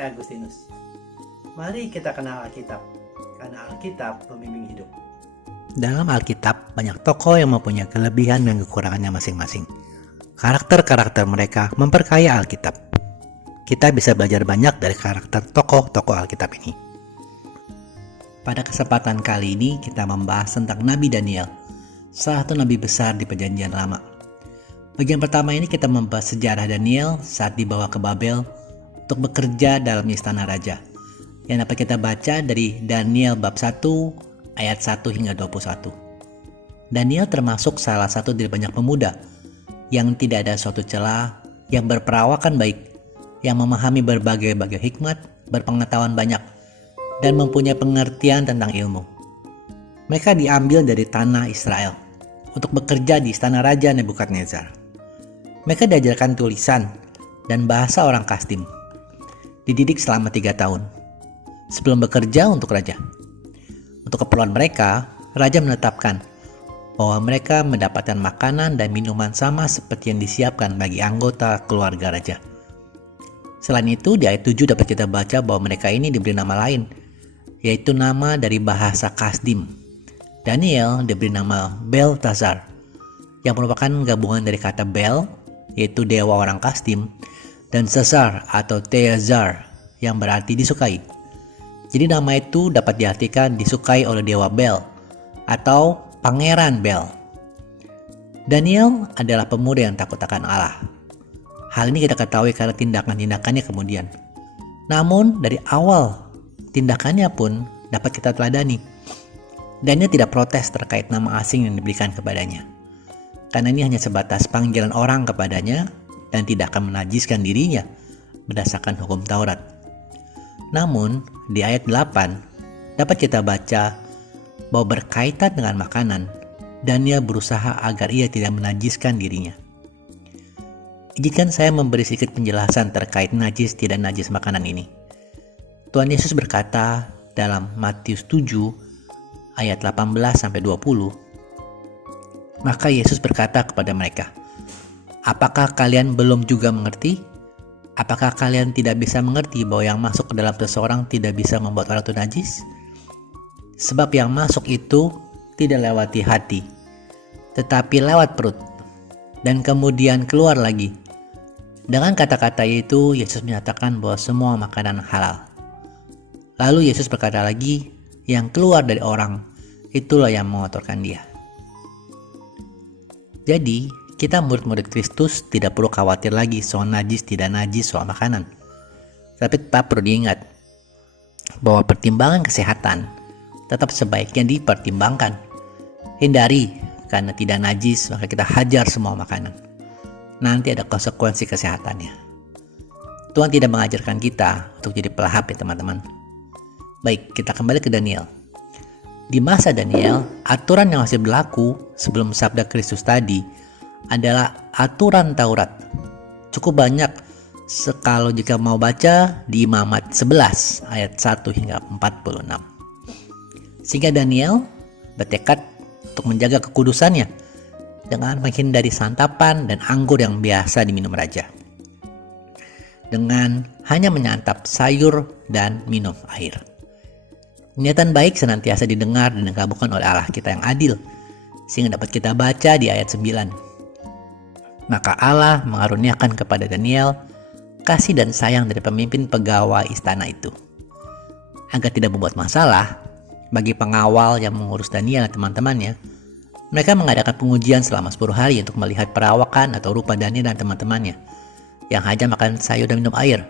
saya Agustinus. Mari kita kenal Alkitab, karena Alkitab pembimbing hidup. Dalam Alkitab, banyak tokoh yang mempunyai kelebihan dan kekurangannya masing-masing. Karakter-karakter mereka memperkaya Alkitab. Kita bisa belajar banyak dari karakter tokoh-tokoh Alkitab ini. Pada kesempatan kali ini, kita membahas tentang Nabi Daniel, salah satu nabi besar di Perjanjian Lama. Bagian pertama ini kita membahas sejarah Daniel saat dibawa ke Babel untuk bekerja dalam istana raja, yang dapat kita baca dari Daniel bab 1 ayat 1 hingga 21. Daniel termasuk salah satu dari banyak pemuda yang tidak ada suatu celah, yang berperawakan baik, yang memahami berbagai hikmat, berpengetahuan banyak, dan mempunyai pengertian tentang ilmu. Mereka diambil dari tanah Israel untuk bekerja di istana Raja Nebukadnezar. Mereka diajarkan tulisan dan bahasa orang Kasdim. Dididik selama 3 tahun sebelum bekerja untuk raja. Untuk keperluan mereka, raja menetapkan bahwa mereka mendapatkan makanan dan minuman sama seperti yang disiapkan bagi anggota keluarga raja. Selain itu, di ayat 7 dapat kita baca bahwa mereka ini diberi nama lain, yaitu nama dari bahasa Kasdim. Daniel diberi nama Beltazar, yang merupakan gabungan dari kata Bel, yaitu dewa orang Kasdim, dan Sazar atau Teazar, yang berarti disukai. Jadi nama itu dapat diartikan disukai oleh dewa Bel atau pangeran Bel. Daniel adalah pemuda yang takut akan Allah. Hal ini kita ketahui karena tindakan-tindakannya kemudian. Namun dari awal tindakannya pun dapat kita teladani. Daniel tidak protes terkait nama asing yang diberikan kepadanya, karena ini hanya sebatas panggilan orang kepadanya dan tidak akan menajiskan dirinya berdasarkan hukum Taurat. Namun, di ayat 8 dapat kita baca bahwa berkaitan dengan makanan, Daniel berusaha agar ia tidak menajiskan dirinya. Izinkan saya memberi sedikit penjelasan terkait najis tidak najis makanan ini. Tuhan Yesus berkata dalam Matius 7 ayat 18-20, maka Yesus berkata kepada mereka, "Apakah kalian belum juga mengerti? Apakah kalian tidak bisa mengerti bahwa yang masuk ke dalam seseorang tidak bisa membuat orang itu najis? Sebab yang masuk itu tidak lewati hati, tetapi lewat perut, dan kemudian keluar lagi." Dengan kata-kata itu, Yesus menyatakan bahwa semua makanan halal. Lalu Yesus berkata lagi, yang keluar dari orang, itulah yang mengotorkan dia. Jadi, kita murid-murid Kristus tidak perlu khawatir lagi soal najis tidak najis soal makanan. Tapi tetap perlu diingat bahwa pertimbangan kesehatan tetap sebaiknya dipertimbangkan. Hindari karena tidak najis maka kita hajar semua makanan. Nanti ada konsekuensi kesehatannya. Tuhan tidak mengajarkan kita untuk jadi pelahap ya teman-teman. Baik, kita kembali ke Daniel. Di masa Daniel, aturan yang masih berlaku sebelum sabda Kristus tadi adalah aturan Taurat. Cukup banyak kalau jika mau baca di Imamat 11 ayat 1 hingga 46. Sehingga Daniel bertekad untuk menjaga kekudusannya dengan menghindari santapan dan anggur yang biasa diminum raja, dengan hanya menyantap sayur dan minum air. Niatan baik senantiasa didengar dan dikabulkan oleh Allah kita yang adil, sehingga dapat kita baca di ayat 9. Maka Allah mengaruniakan kepada Daniel kasih dan sayang dari pemimpin pegawai istana itu, agar tidak membuat masalah bagi pengawal yang mengurus Daniel dan teman-temannya. Mereka mengadakan pengujian selama 10 hari untuk melihat perawakan atau rupa Daniel dan teman-temannya yang hanya makan sayur dan minum air,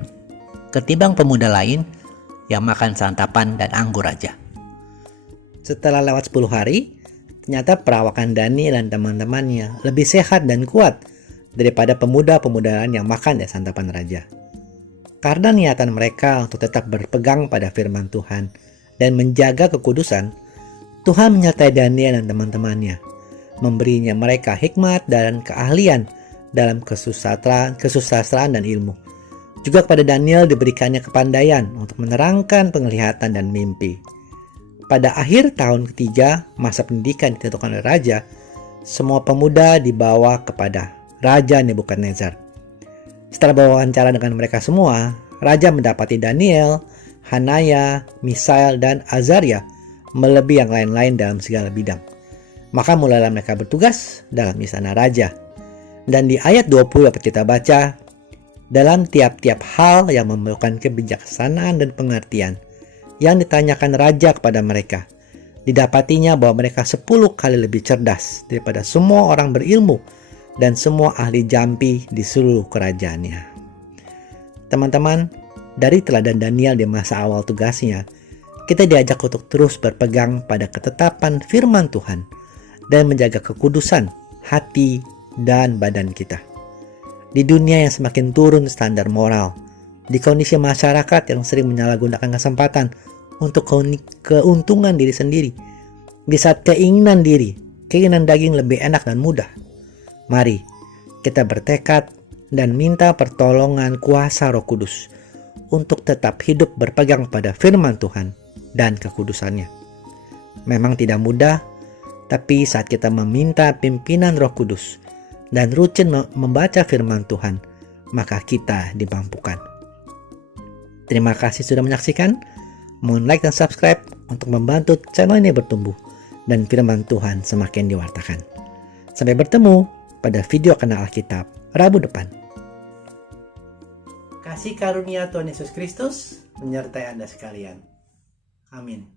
ketimbang pemuda lain yang makan santapan dan anggur aja. Setelah lewat 10 hari, ternyata perawakan Daniel dan teman-temannya lebih sehat dan kuat daripada pemuda-pemuda lain yang makan dan santapan raja. Karena niatan mereka untuk tetap berpegang pada firman Tuhan dan menjaga kekudusan, Tuhan menyertai Daniel dan teman-temannya, memberinya mereka hikmat dan keahlian dalam kesusastraan dan ilmu. Juga kepada Daniel diberikannya kepandaian untuk menerangkan penglihatan dan mimpi. Pada akhir tahun ketiga masa pendidikan ditentukan oleh raja, semua pemuda dibawa kepada Raja Nebukadnezar. Setelah berwawancara dengan mereka semua, raja mendapati Daniel, Hanaya, Misael, dan Azaria melebihi yang lain-lain dalam segala bidang. Maka mulailah mereka bertugas dalam istana raja. Dan di ayat 20 dapat kita baca, dalam tiap-tiap hal yang memerlukan kebijaksanaan dan pengertian yang ditanyakan raja kepada mereka, didapatinya bahwa mereka 10 kali lebih cerdas daripada semua orang berilmu dan semua ahli jampi di seluruh kerajaannya. Teman-teman, dari teladan Daniel di masa awal tugasnya, kita diajak untuk terus berpegang pada ketetapan firman Tuhan dan menjaga kekudusan hati dan badan kita. Di dunia yang semakin turun standar moral, di kondisi masyarakat yang sering menyalahgunakan kesempatan untuk keuntungan diri sendiri, di saat keinginan daging lebih enak dan mudah, mari kita bertekad dan minta pertolongan kuasa Roh Kudus untuk tetap hidup berpegang pada firman Tuhan dan kekudusannya. Memang tidak mudah, tapi saat kita meminta pimpinan Roh Kudus dan rutin membaca firman Tuhan, maka kita dimampukan. Terima kasih sudah menyaksikan. Mohon like dan subscribe untuk membantu channel ini bertumbuh dan firman Tuhan semakin diwartakan. Sampai bertemu pada video kanal Alkitab Rabu depan. Kasih karunia Tuhan Yesus Kristus menyertai Anda sekalian. Amin.